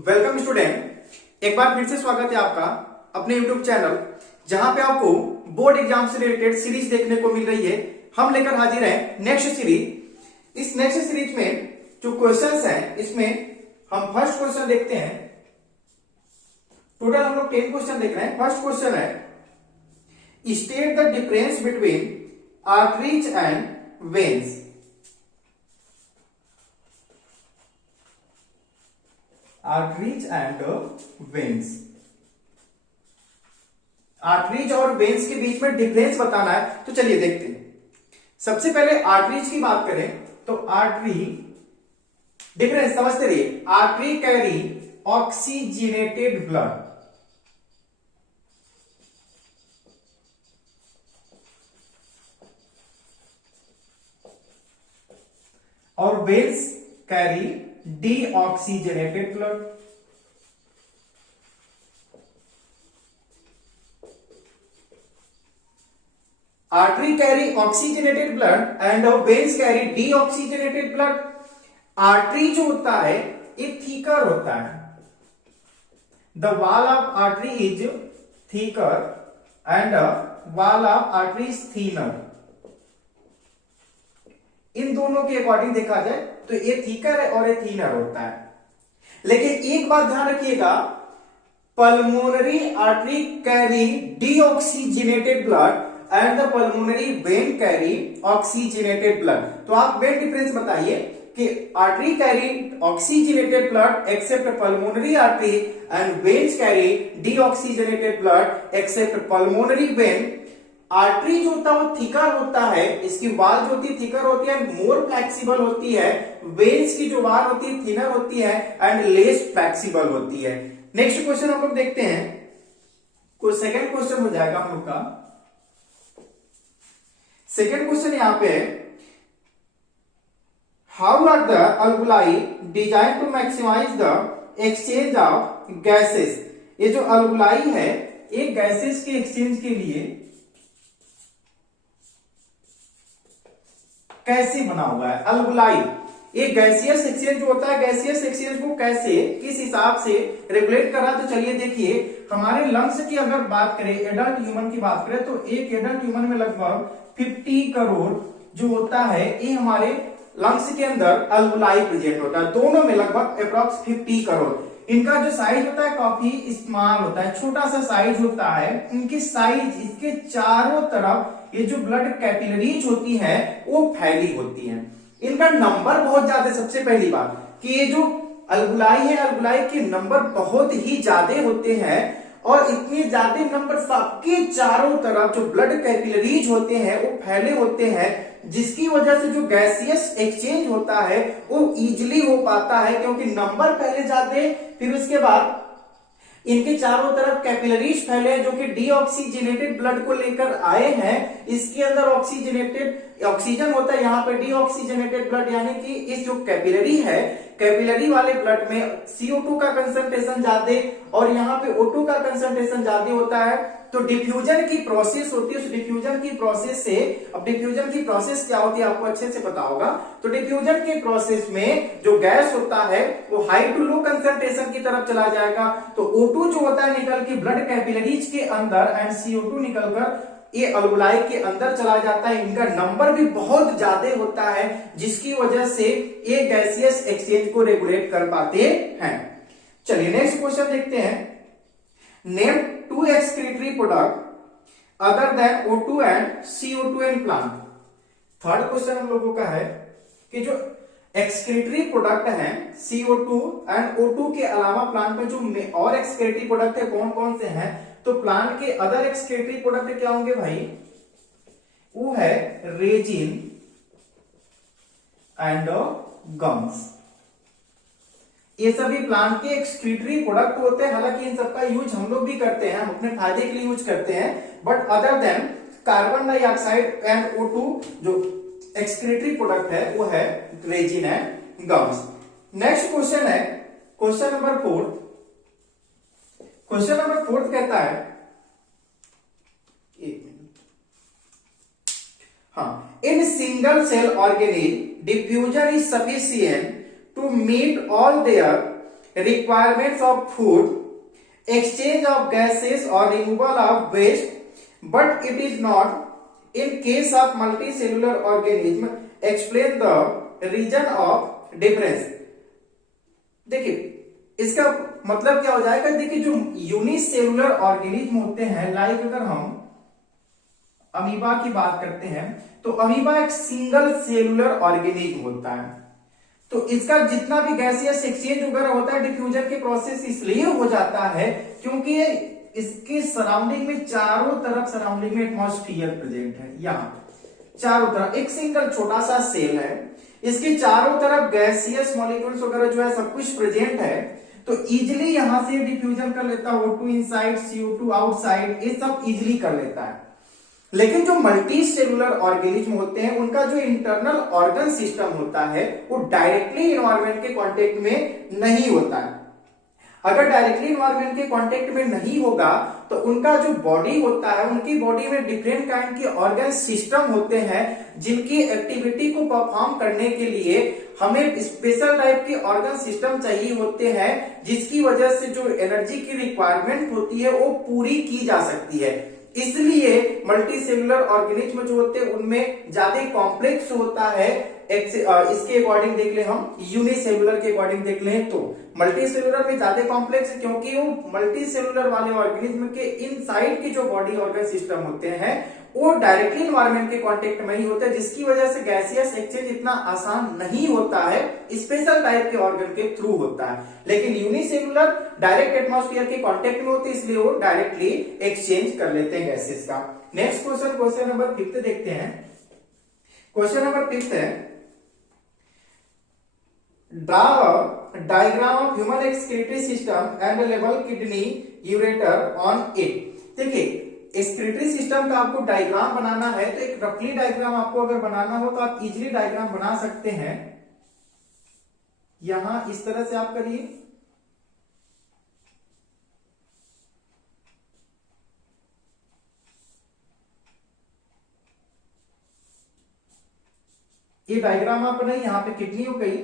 Welcome student, एक बार फिर से स्वागत है आपका अपने यूट्यूब चैनल जहां पे आपको बोर्ड एग्जाम से रिलेटेड सीरीज देखने को मिल रही है। हम लेकर हाजिर हैं नेक्स्ट सीरीज। इस नेक्स्ट सीरीज में जो क्वेश्चंस हैं इसमें हम फर्स्ट क्वेश्चन देखते हैं। टोटल हम लोग 10 क्वेश्चन देख रहे हैं। फर्स्ट क्वेश्चन है, state the difference between arteries and veins. Arteries and veins, arteries और वेन्स के बीच में डिफरेंस बताना है। तो चलिए देखते हैं। सबसे पहले आर्टरीज की बात करें तो आर्टरी डिफरेंस समझते रहिए। आर्टरी कैरी ऑक्सीजनेटेड ब्लड, और veins carry deoxygenated blood. Artery carry oxygenated blood and veins carry deoxygenated blood. Artery जो होता है ये थीकर होता है। The wall of artery is thicker and wall of artery is thinner. इन दोनों के अकॉर्डिंग देखा जाए तो ये थीकर है और ये थीनर होता है। लेकिन एक बात ध्यान रखिएगा, pulmonary artery carry deoxygenated blood and the pulmonary vein carry oxygenated blood. तो आप वेन डिफरेंस बताइए कि artery carry oxygenated blood accept pulmonary artery and veins carry deoxygenated blood accept pulmonary vein. Artery जो होता है वो थिकर होता है, इसकी वाल जो होती है थिकर होती है एंड मोर फ्लेक्सिबल होती है। वेन्स की जो वाल होती है थिनर होती है एंड लेस फ्लेक्सिबल होती है। नेक्स्ट क्वेश्चन हम लोग देखते हैं। कोई सेकंड क्वेश्चन हो जाएगा हम लोग का। सेकंड क्वेश्चन यहां पे है, how are the alveoli designed to maximise the exchange of gases. ये जो अल्वुलाई है ये गैसेस के एक्सचेंज के लिए कैसे बना हुआ है। अल्वुलाई ये गैसियस एक्सचेंज जो होता है, गैसियस एक्सचेंज को कैसे किस हिसाब से रेगुलेट कर रहा है। तो चलिए देखिए, हमारे लंग्स की अगर बात करें, एडल्ट ह्यूमन की बात करें तो एक एडल्ट ह्यूमन में लगभग 50 करोड़ जो होता है ये हमारे लंग्स के अंदर अल्वुलाई प्रेजेंट होता है। दोनों में लगभग अप्रॉक्स 50 करोड़। इनका जो साइज होता है काफी स्मॉल होता है, छोटा सा साइज होता है। इनकी साइज, इसके चारों तरफ ये जो ब्लड कैपिलरीज होती है वो फैली होती है। इनका नंबर बहुत ज्यादा, सबसे पहली बात कि ये जो अल्वुलाई है, अल्वुलाई के नंबर बहुत ही ज्यादा होते हैं और इतने ज्यादा नंबर सबके चारों तरफ जो ब्लड कैपिलरीज होते हैं वो फैले होते हैं, जिसकी वजह से जो गैसियस एक्सचेंज होता है वो इजिली हो पाता है क्योंकि नंबर पहले जाते। फिर उसके बाद इनके चारों तरफ कैपिलरीज फैले हैं जो कि डीऑक्सीजनेटेड ब्लड को लेकर आए हैं। इसके अंदर ऑक्सीजनेटेड ऑक्सीजन होता है, यहाँ पे डीऑक्सीजनेटेड ब्लड, यानी कि इस जो कैपिलरी है, कैपिलरी वाले ब्लड में CO2 का कंसंट्रेशन ज्यादा और यहाँ पे O2 का कंसंट्रेशन ज्यादा होता है। तो डिफ्यूजन की प्रोसेस होती है, उस डिफ्यूजन की प्रोसेस से, अब डिफ्यूजन की प्रोसेस क्या होती है आपको अच्छे से पता होगा। तो डिफ्यूजन के प्रोसेस में जो गैस होता है वो हाई टू लो कंसंट्रेशन की तरफ चला जाएगा। तो O2 जो होता है निकल के ब्लड कैपिलरीज के अंदर एंड CO2 निकलकर ये अल्वुलाई के अंदर चला जाता है। इनका नंबर भी बहुत ज्यादा होता है जिसकी वजह से ये गैसियस एक्सचेंज को रेगुलेट कर पाते हैं। चलिए नेक्स्ट क्वेश्चन देखते हैं। Name 2 excretory product other than O2 and CO2 in plant. Third question हम लोगों का है कि जो एक्सक्रीटरी प्रोडक्ट हैं CO2 एंड O2 के अलावा प्लांट में जो और एक्सक्रीटरी प्रोडक्ट है कौन कौन से हैं। तो प्लांट के अदर एक्सक्रीटरी प्रोडक्ट क्या होंगे भाई, वो है रेजिन एंड गम्स। ये सभी प्लांट के एक्सक्रीटरी प्रोडक्ट होते हैं। हालांकि इन सबका यूज हम लोग भी करते हैं, हम अपने फायदे के लिए यूज करते हैं, but other than carbon dioxide and O2 जो एक्सक्रीटरी प्रोडक्ट है वो है resin and gums. Next question है क्वेश्चन नंबर 4। क्वेश्चन नंबर 4 कहता है, in single cell organism diffusion is sufficient to meet all their requirements of food, exchange of gases or removal of waste, but it is not in case of multicellular organism. Explain the reason of difference. देखिए इसका मतलब क्या हो जाएगा, देखिए जो unicellular organism होते हैं, लाइक अगर हम अमीबा की बात करते हैं तो अमीबा एक सिंगल सेलुलर ऑर्गेनिज्म होता है, तो इसका जितना भी गैसियस एक्सचेंज वगैरह होता है डिफ्यूजन के प्रोसेस इसलिए हो जाता है क्योंकि इसके सराउंडिंग में चारों तरफ सराउंडिंग में एटमॉस्फेयर प्रेजेंट है। यहाँ चारों तरफ एक सिंगल छोटा सा सेल है, इसके चारों तरफ गैसियस मॉलिक्यूल्स वगैरह जो है सब कुछ प्रेजेंट है, तो इजिली यहां से डिफ्यूजन कर लेता है, O2 इनसाइड CO2 आउटसाइड, ये सब इजिली कर लेता है। लेकिन जो मल्टी सेलुलर ऑर्गेनिज्म होते हैं उनका जो इंटरनल ऑर्गन सिस्टम होता है वो डायरेक्टली इन्वायरमेंट के कांटेक्ट में नहीं होता है। अगर डायरेक्टली इन्वायरमेंट के कांटेक्ट में नहीं होगा तो उनका जो बॉडी होता है, उनकी बॉडी में डिफरेंट काइंड के ऑर्गन सिस्टम होते हैं जिनकी एक्टिविटी को परफॉर्म करने के लिए हमें स्पेशल टाइप के ऑर्गन सिस्टम चाहिए होते हैं, जिसकी वजह से जो एनर्जी की रिक्वायरमेंट होती है वो पूरी की जा सकती है। इसलिए मल्टी सेलुलर ऑर्गेनिज्म जो होते हैं उनमें ज्यादा कॉम्प्लेक्स होता है। इसके अकॉर्डिंग देख ले, हम यूनिसेलुलर के अकॉर्डिंग देख ले तो मल्टी सेलुलर में ज्यादा कॉम्प्लेक्स, क्योंकि वो मल्टी सेलुलर वाले ऑर्गेनिज्म के इनसाइड की जो बॉडी ऑर्गन सिस्टम होते हैं वो डायरेक्टली एनवायरमेंट के कांटेक्ट में ही होते हैं, जिसकी वजह से गैसियस एक्सचेंज इतना आसान नहीं होता है, स्पेशल टाइप के ऑर्गन के थ्रू होता है। लेकिन यूनिसेलुलर डायरेक्ट एटमॉस्फेयर के कांटेक्ट में होते हैं, इसलिए वो डायरेक्टली एक्सचेंज कर लेते हैं गैसेस का। नेक्स्ट क्वेश्चन, क्वेश्चन नंबर 5 देखते हैं। क्वेश्चन नंबर 5 है, draw a diagram of human excretory system and level kidney ureter on it. देखिए एक्सक्रीटरी सिस्टम का आपको डायग्राम बनाना है, तो एक रफली डायग्राम आपको अगर बनाना हो तो आप इजीली डायग्राम बना सकते हैं। यहां इस तरह से आप करिए, ये डायग्राम आप बनाइए। यहां पे किडनी हो गई,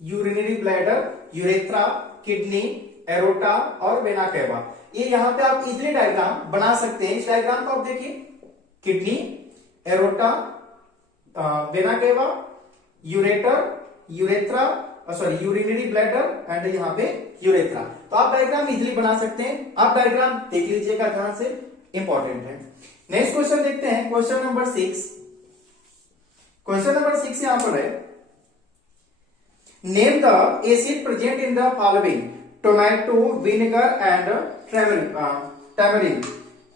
urinary bladder, urethra, kidney, aorta और वेना केवा, ये यहां पे आप इजीली डायग्राम बना सकते हैं। इस डायग्राम को आप देखिए, kidney, aorta, vena cava, ureter, urethra, sorry urinary bladder and यहाँ पे यूरेथ्रा, तो आप डायग्राम इजीली बना सकते हैं। आप डायग्राम देख लीजिएगा ध्यान से, इंपॉर्टेंट है। नेक्स्ट क्वेश्चन देखते हैं, क्वेश्चन नंबर 6। क्वेश्चन नंबर 6 यहां पर है, name the acid present in the following, tomato, vinegar and tamarind.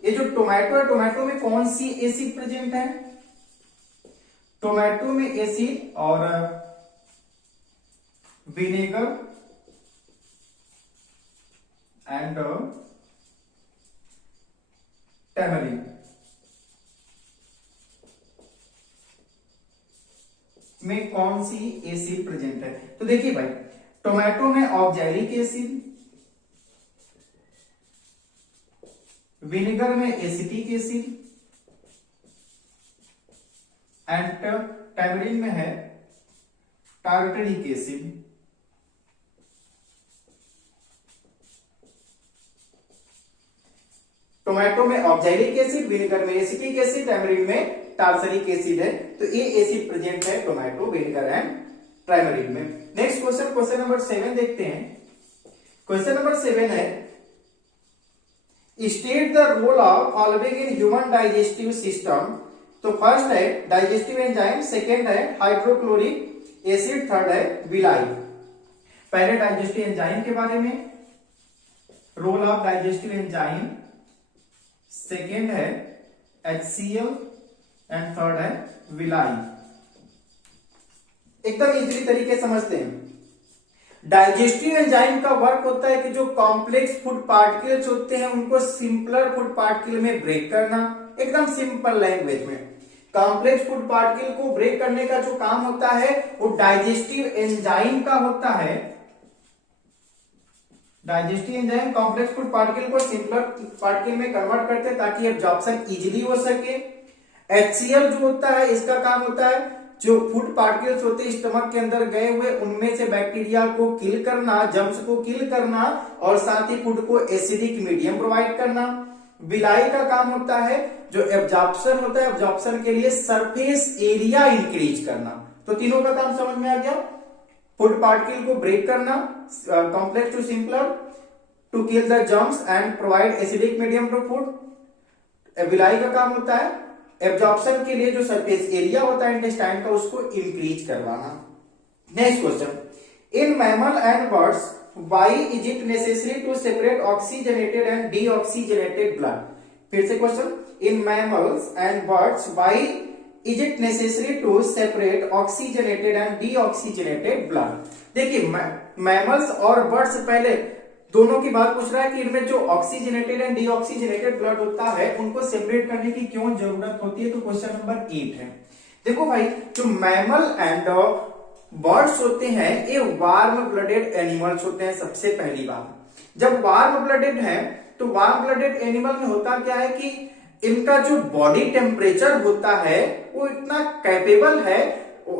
ये जो टोमेटो है, टोमेटो में कौन सी एसिड प्रेजेंट है? टोमेटो में एसिड और विनेगर एंड टैमरिन में कौन सी एसिड प्रेजेंट है? तो देखिए भाई, टोमेटो में ऑक्सैलिक एसिड, विनेगर में एसिटिक एसिड एंड टैमरिन में है टार्टरिक एसिड। टोमेटो में ऑक्सैलिक एसिड, विनेगर में एसिटिक एसिड, टैमरिन में टार्टरिक एसिड है, तो ये एसिड प्रेजेंट है टोमेटो, विनेगर एंड टैमरिन में। नेक्स्ट क्वेश्चन, क्वेश्चन नंबर 7 देखते हैं। क्वेश्चन नंबर 7 है, state the role of following in human digestive system. तो फर्स्ट है डाइजेस्टिव एंजाइम, सेकेंड है हाइड्रोक्लोरिक एसिड, थर्ड है विलाई। पहले डाइजेस्टिव एंजाइम के बारे में, role of digestive enzyme, second है HCl एंड थर्ड है विलाई। एकदम इजीली तरीके समझते हैं। डाइजेस्टिव एंजाइम का वर्क होता है कि जो कॉम्प्लेक्स फूड पार्टिकल्स होते हैं उनको सिंपलर फूड पार्टिकल में ब्रेक करना। एकदम सिंपल लैंग्वेज में कॉम्प्लेक्स फूड पार्टिकल को ब्रेक करने का जो काम होता है वो डाइजेस्टिव एंजाइम का होता है। Digestive enzyme complex food particle को सिंपलर पार्टिकल में कन्वर्ट करते हैं ताकि एब्जॉर्प्शन इजीली हो सके। HCl जो होता है इसका काम होता है जो फूड पार्टिकल्स होते हैं स्टमक के अंदर गए हुए उनमें से बैक्टीरिया को किल करना, जर्म्स को किल करना और साथ ही फूड को एसिडिक मीडियम प्रोवाइड करना। विलाई का काम होता है जो एब्जॉर्प्शन होता है, एब्जॉर्प्शन के लिए सरफेस एरिया इंक्रीज करना। तो तीनों का काम समझ में आ गया। फूड पार्टिकल को ब्रेक करना, complex to simpler, to kill the germs and provide acidic medium to food. Villi का काम होता है एब्जॉर्प्शन के लिए जो सरफेस एरिया होता है इंटेस्टाइन का उसको इंक्रीज करवाना। Next question, in mammal and birds why is it necessary to separate oxygenated and deoxygenated blood. फिर से question, in mammals and birds why is it necessary to separate oxygenated and deoxygenated blood. देखिए mammals और birds पहले दोनों की बात पूछ रहा है कि इनमें जो ऑक्सीजनेटेड एंड डीऑक्सीजनेटेड ब्लड होता है उनको सेपरेट करने की क्यों जरूरत होती है। तो क्वेश्चन नंबर 8 है। देखो भाई जो मैमल एंड बर्ड्स होते हैं ये वार्म ब्लडेड एनिमल्स होते हैं। सबसे पहली बात, जब वार्म ब्लडेड है तो वार्म ब्लडेड एनिमल में होता क्या है कि इनका जो बॉडी टेम्परेचर होता है वो इतना कैपेबल है,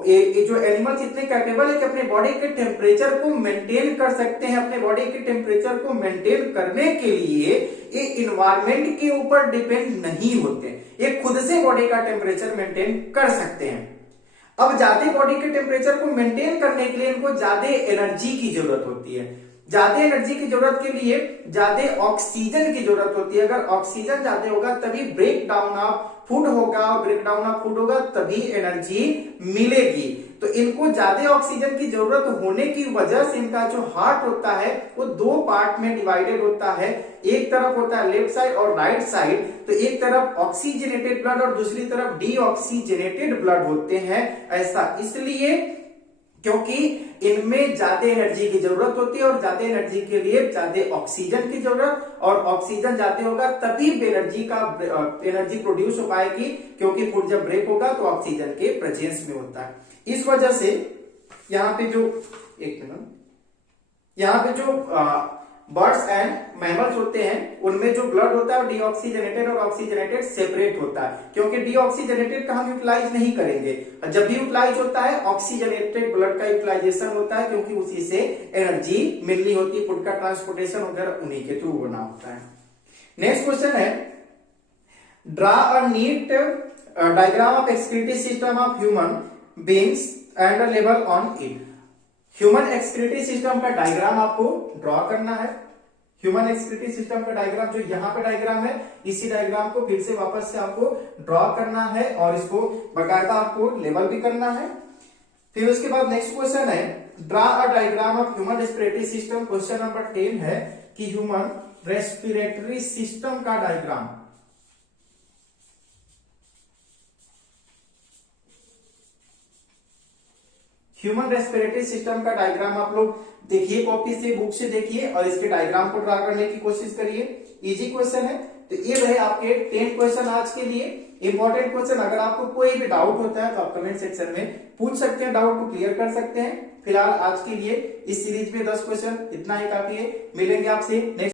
ये जो एनिमल्स इतने कैपेबल है कि अपने बॉडी के टेम्परेचर को मेंटेन कर सकते हैं। अपने बॉडी के टेम्परेचर को मेंटेन करने के लिए ये इन्वायरमेंट के ऊपर डिपेंड नहीं होते, ये खुद से बॉडी का टेम्परेचर मेंटेन कर सकते हैं। अब ज्यादा बॉडी के टेम्परेचर को मेंटेन करने के लिए इनको ज्यादा एनर्जी की जरूरत होती है। ज्यादा एनर्जी की जरूरत के लिए ज्यादा ऑक्सीजन की जरूरत होती है। अगर ऑक्सीजन ज्यादा होगा तभी ब्रेक डाउन ऑफ फूड होगा, और ब्रेक डाउन ऑफ फूड होगा तभी एनर्जी मिलेगी। तो इनको ज्यादा ऑक्सीजन की जरूरत होने की वजह से इनका जो हार्ट होता है वो दो पार्ट में डिवाइडेड होता है। एक तरफ होता है लेफ्ट साइड और राइट साइड। तो एक तरफ ऑक्सीजनेटेड ब्लड और दूसरी तरफ डीऑक्सीजनेटेड ब्लड होते हैं। ऐसा इसलिए क्योंकि इनमें ज्यादा एनर्जी की जरूरत होती है और ज्यादा एनर्जी के लिए ज्यादा ऑक्सीजन की जरूरत, और ऑक्सीजन ज्यादा होगा तभी एनर्जी प्रोड्यूस हो पाएगी, क्योंकि फूड जब ब्रेक होगा तो ऑक्सीजन के प्रेजेंस में होता है। इस वजह से यहाँ पे जो बर्ड्स एंड मैमल्स होते हैं उनमें जो ब्लड होता है डीऑक्सीजनेटेड और ऑक्सीजनेटेड सेपरेट होता है, क्योंकि डीऑक्सीजनेटेड का हम यूटिलाइज नहीं करेंगे। जब भी यूटिलाइज होता है ऑक्सीजनेटेड ब्लड का यूटिलाइजेशन होता है, क्योंकि उसी से एनर्जी मिलनी होती है, फूड का ट्रांसपोर्टेशन वगैरह उन्हीं के थ्रू होना होता है। नेक्स्ट क्वेश्चन है, draw a neat diagram of excretory system of human beings and a label on it. Human excretory system का डायग्राम आपको ड्रॉ करना है। ह्यूमन एक्सक्रीटरी सिस्टम का डायग्राम जो यहाँ पे डायग्राम है, इसी डायग्राम को फिर से वापस से आपको ड्रॉ करना है और इसको बकायदा आपको लेबल भी करना है। फिर उसके बाद नेक्स्ट क्वेश्चन है, draw a diagram of human respiratory system. Question number 10 है कि ह्यूमन रेस्पिरेटरी सिस्टम का डायग्राम। ह्यूमन रेस्पिरेटरी सिस्टम का डायग्राम आप लोग देखिए, कॉपी से, बुक से देखिए और इसके डायग्राम को ड्रा करने की कोशिश करिए। इजी क्वेश्चन है। तो ये रहे आपके 10 क्वेश्चन आज के लिए, इंपॉर्टेंट क्वेश्चन। अगर आपको कोई भी डाउट होता है तो आप कमेंट सेक्शन में पूछ सकते हैं, डाउट को क्लियर कर सकते हैं। फिलहाल आज के लिए इस सीरीज में 10 क्वेश्चन इतना ही काफी है। मिलेंगे आपसे नेक्स्ट